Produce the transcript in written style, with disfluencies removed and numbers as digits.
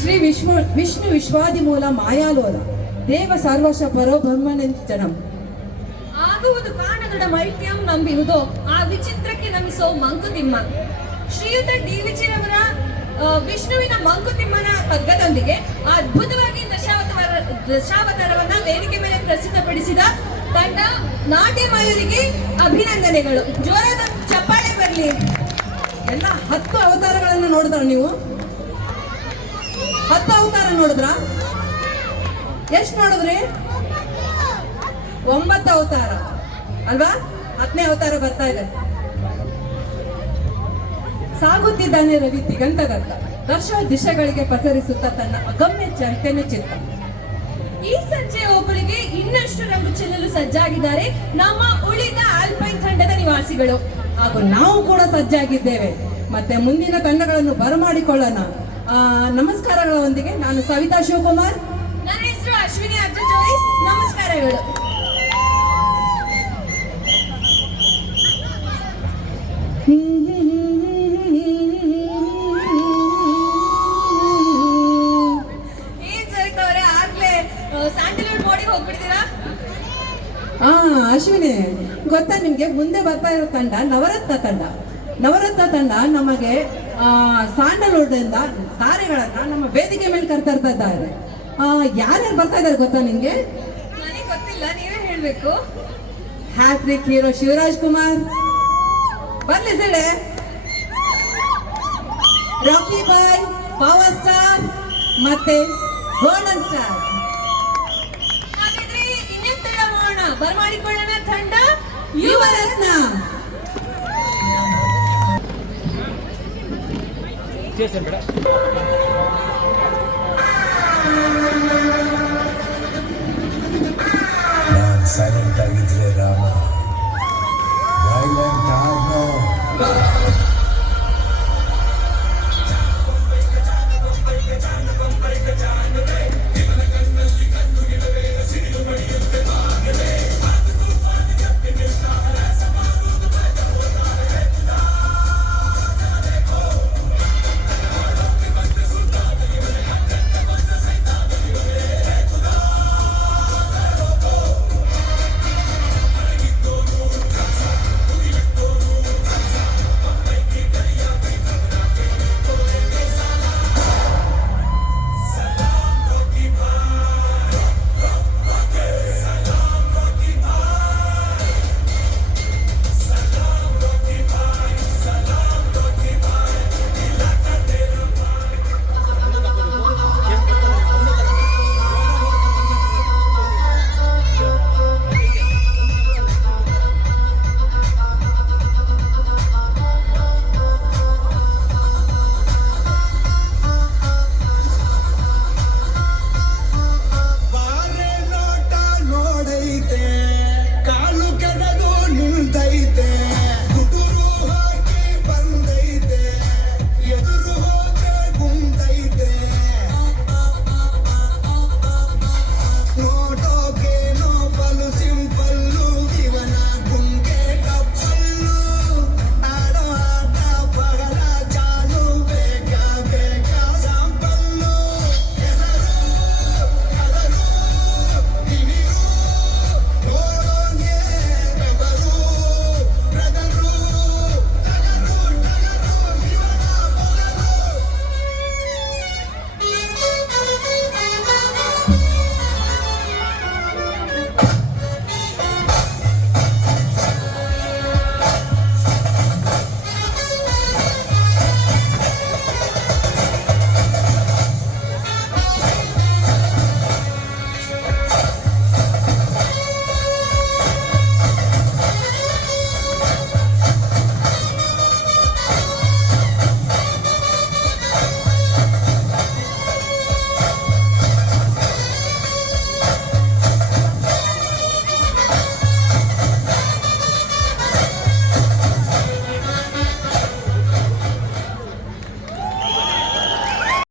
ಶ್ರೀ ವಿಷ್ಣು ವಿಶ್ವಾದಿಮೂಲ ಮಾಯಾಲೋಲ ದೇವ ಸರ್ವಶ ಪರೋ ಬ್ರಹ್ಮನಿಂಚನಂ ಆಗುವುದು ಕಾಣದೊಡ ಮೈತ್ಯಂ ನಂಬಿಹುದು ಆ ವಿಚಿತ್ರಕ್ಕೆ ನಮಿಸೋ ಮಂಕುತಿಮ್ಮ. ಶ್ರೀಯುತ ಡಿ ವಿಚಿರವರ ವಿಷ್ಣುವಿನ ಮಂಕುತಿಮ್ಮನ ಕಗ್ಗದೊಂದಿಗೆ ಅದ್ಭುತವಾಗಿ ದಶಾವತಾರವನ್ನ ವೇದಿಕೆ ಮೇಲೆ ಪ್ರಸಿದ್ಧಪಡಿಸಿದ ತಂಡ ನಾಟ್ಯ ಮಯೂರಿಗೆ ಅಭಿನಂದನೆಗಳು. ಜೋರಾದ ಚಪ್ಪಾಳೆ ಬರಲಿ. ಎಲ್ಲ 10 ಅವತಾರಗಳನ್ನು ನೋಡಿದ್ರ ನೀವು? 10 ಅವತಾರ ನೋಡಿದ್ರ? ಎಷ್ಟು ನೋಡಿದ್ರಿ? 9 ಅವತಾರ ಅಲ್ವಾ? 10ನೇ ಅವತಾರ ಬರ್ತಾ ಇದೆ. ಸಾಗುತ್ತಿದ್ದಾನೆ ರವಿ ದಿಗಂತದತ್ತ, ದಶ ದಿಶೆಗಳಿಗೆ ಪಸರಿಸುತ್ತ ತನ್ನ ಅಗಮ್ಯ ಚೈತನ್ಯ ಚಿತ್ತ. ಈ ಸಂಜೆ ಒಬ್ಬಳಿಗೆ ಇನ್ನಷ್ಟು ರಂಗು ಚೆಲ್ಲಲು ಸಜ್ಜಾಗಿದ್ದಾರೆ ನಮ್ಮ ಉಳಿದ ಆಲ್ಪೈನ್ ತಂಡದ ನಿವಾಸಿಗಳು. ಹಾಗೂ ನಾವು ಕೂಡ ಸಜ್ಜಾಗಿದ್ದೇವೆ. ಮತ್ತೆ ಮುಂದಿನ ತಂಡಗಳನ್ನು ಬರಮಾಡಿಕೊಳ್ಳೋಣ. ನಮಸ್ಕಾರಗಳೊಂದಿಗೆ ನಾನು ಸವಿತಾ ಶಿವಕುಮಾರ್. ನನ್ನ ಹೆಸರು ಅಶ್ವಿನಿ ಅಜ್ಜ ಜೋಯಿಸ್. ನಮಸ್ಕಾರಗಳು. ಸ್ಯಾಂಡಲ್ವುಡ್ ಮೋಡಿಗೆ ಹೋಗ್ಬಿಡ್ತೀರಾ? ಅಶ್ವಿನಿ, ಗೊತ್ತಾ ನಿಮ್ಗೆ? ಮುಂದೆ ಬರ್ತಾ ಇರೋ ತಂಡ ನವರತ್ನ ತಂಡ ನಮಗೆ ಸ್ಯಾಂಡಲ್ವುಡ್ ಇಂದ ತಾರೆಗಳನ್ನ ನಮ್ಮ ವೇದಿಕೆ ಮೇಲೆ ಕರ್ತಾ ಇದ್ದಾರೆ. ಯಾರ್ಯಾರು ಬರ್ತಾ ಇದ್ದಾರೆ ಗೊತ್ತಾ ನಿಮ್ಗೆ? ನನಗೆ ಗೊತ್ತಿಲ್ಲ, ನೀವೇ ಹೇಳ್ಬೇಕು. ಹ್ಯಾಟ್ರಿಕ್ ಹೀರೋ ಶಿವರಾಜ್ ಕುಮಾರ್ ಬರ್ಲಿ ಸಡೆ, ರಾಕಿ ಬಾಯ್, ಪವರ್ ಸ್ಟಾರ್ ಮತ್ತೆ ಗೋಲ್ಡನ್ ಸ್ಟಾರ್. ಹಾಗಿದ್ರೆ ಇನ್ನೇನ್ ತಡ ಮಾಡೋಣ, ಬರಮಾಡಿಕೊಳ್ಳೋಣ ತಂಡ ಯುವರತ್ನ. ನಾನು ಸೈಲೆಂಟ್ ಆಗಿದ್ರೆ ರಾಮ, ವೈಲೆಂಟ್ ಆದ್ನೋ